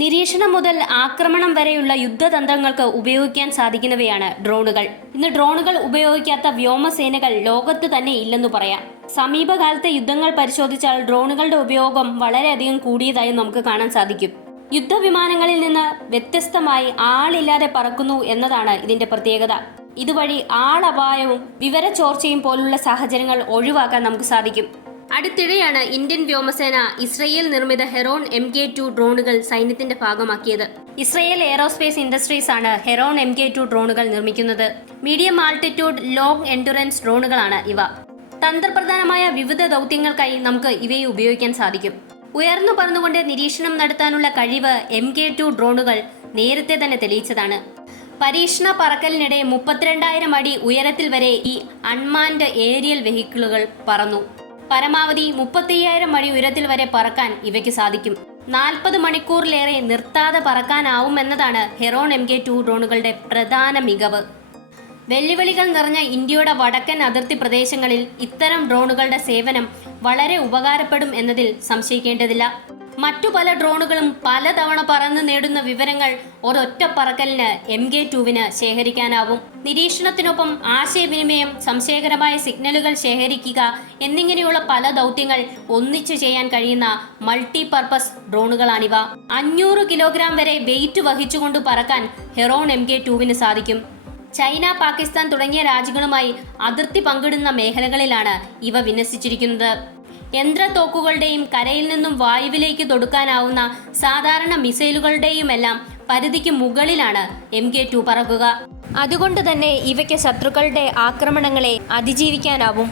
നിരീക്ഷണം മുതൽ ആക്രമണം വരെയുള്ള യുദ്ധതന്ത്രങ്ങൾക്ക് ഉപയോഗിക്കാൻ സാധിക്കുന്നവയാണ് ഡ്രോണുകൾ. ഇന്ന് ഡ്രോണുകൾ ഉപയോഗിക്കാത്ത വ്യോമസേനകൾ ലോകത്ത് തന്നെ ഇല്ലെന്നു പറയാം. സമീപകാലത്തെ യുദ്ധങ്ങൾ പരിശോധിച്ചാൽ ഡ്രോണുകളുടെ ഉപയോഗം വളരെയധികം കൂടിയതായി നമുക്ക് കാണാൻ സാധിക്കും. യുദ്ധവിമാനങ്ങളിൽ നിന്ന് വ്യത്യസ്തമായി ആളില്ലാതെ പറക്കുന്നു എന്നതാണ് ഇതിന്റെ പ്രത്യേകത. ഇതുവഴി ആളപായവും വിവരച്ചോർച്ചയും പോലുള്ള സാഹചര്യങ്ങൾ ഒഴിവാക്കാൻ നമുക്ക് സാധിക്കും. അടുത്തിടെയാണ് ഇന്ത്യൻ വ്യോമസേന ഇസ്രയേൽ നിർമ്മിത ഹെറോൺ MK2 ഡ്രോണുകൾ സൈന്യത്തിന്റെ ഭാഗമാക്കിയത്. ഇസ്രയേൽ എയറോസ്പേസ് ഇൻഡസ്ട്രീസ് ആണ് ഹെറോൺ MK2 ഡ്രോണുകൾ നിർമ്മിക്കുന്നത്. മീഡിയം ആൾട്ടിറ്റ്യൂഡ് ലോങ് എൻഡുറൻസ് ഡ്രോണുകളാണ് ഇവ. തന്ത്രപ്രധാനമായ വിവിധ ദൗത്യങ്ങൾക്കായി നമുക്ക് ഇവയെ ഉപയോഗിക്കാൻ സാധിക്കും. ഉയർന്നു പറന്നുകൊണ്ട് നിരീക്ഷണം നടത്താനുള്ള കഴിവ് MK2 ഡ്രോണുകൾ നേരത്തെ തന്നെ തെളിയിച്ചതാണ്. പരീക്ഷണ പറക്കലിനിടെ 32,000 അടി ഉയരത്തിൽ വരെ ഈ അൺമാൻഡ് ഏരിയൽ വെഹിക്കിളുകൾ പറന്നു. പരമാവധി 35,000 അടി ഉയരത്തിൽ വരെ പറക്കാൻ ഇവയ്ക്ക് സാധിക്കും. 40 മണിക്കൂറിലേറെ നിർത്താതെ പറക്കാനാവുമെന്നതാണ് ഹെറോൺ MK2 ഡ്രോണുകളുടെ പ്രധാന മികവ്. വെല്ലുവിളികൾ നിറഞ്ഞ ഇന്ത്യയുടെ വടക്കൻ അതിർത്തി പ്രദേശങ്ങളിൽ ഇത്തരം ഡ്രോണുകളുടെ സേവനം വളരെ ഉപകാരപ്പെടും എന്നതിൽ സംശയിക്കേണ്ടതില്ല. മറ്റു പല ഡ്രോണുകളും പലതവണ പറന്ന് നേടുന്ന വിവരങ്ങൾ ഒരൊറ്റ പറക്കലിന് MK2 ശേഖരിക്കാനാവും. നിരീക്ഷണത്തിനൊപ്പം ആശയവിനിമയം, സംശയകരമായ സിഗ്നലുകൾ ശേഖരിക്കുക എന്നിങ്ങനെയുള്ള പല ദൗത്യങ്ങൾ ഒന്നിച്ചു ചെയ്യാൻ കഴിയുന്ന മൾട്ടി പർപ്പസ് ഡ്രോണുകളാണിവ. 500 കിലോഗ്രാം വരെ വെയിറ്റ് വഹിച്ചുകൊണ്ട് പറക്കാൻ ഹെറോൺ MK2 സാധിക്കും. ചൈന, പാകിസ്ഥാൻ തുടങ്ങിയ രാജ്യങ്ങളുമായി അതിർത്തി പങ്കിടുന്ന മേഖലകളിലാണ് ഇവ വിന്യസിച്ചിരിക്കുന്നത്. യന്ത്രത്തോക്കുകളുടെയും കരയിൽ നിന്നും വായുവിലേക്ക് തൊടുക്കാനാവുന്ന സാധാരണ മിസൈലുകളുടെയുമെല്ലാം പരിധിക്ക് മുകളിലാണ് MK2 പറക്കുക. അതുകൊണ്ട് തന്നെ ഇവയ്ക്ക് ശത്രുക്കളുടെ ആക്രമണങ്ങളെ അതിജീവിക്കാനാവും.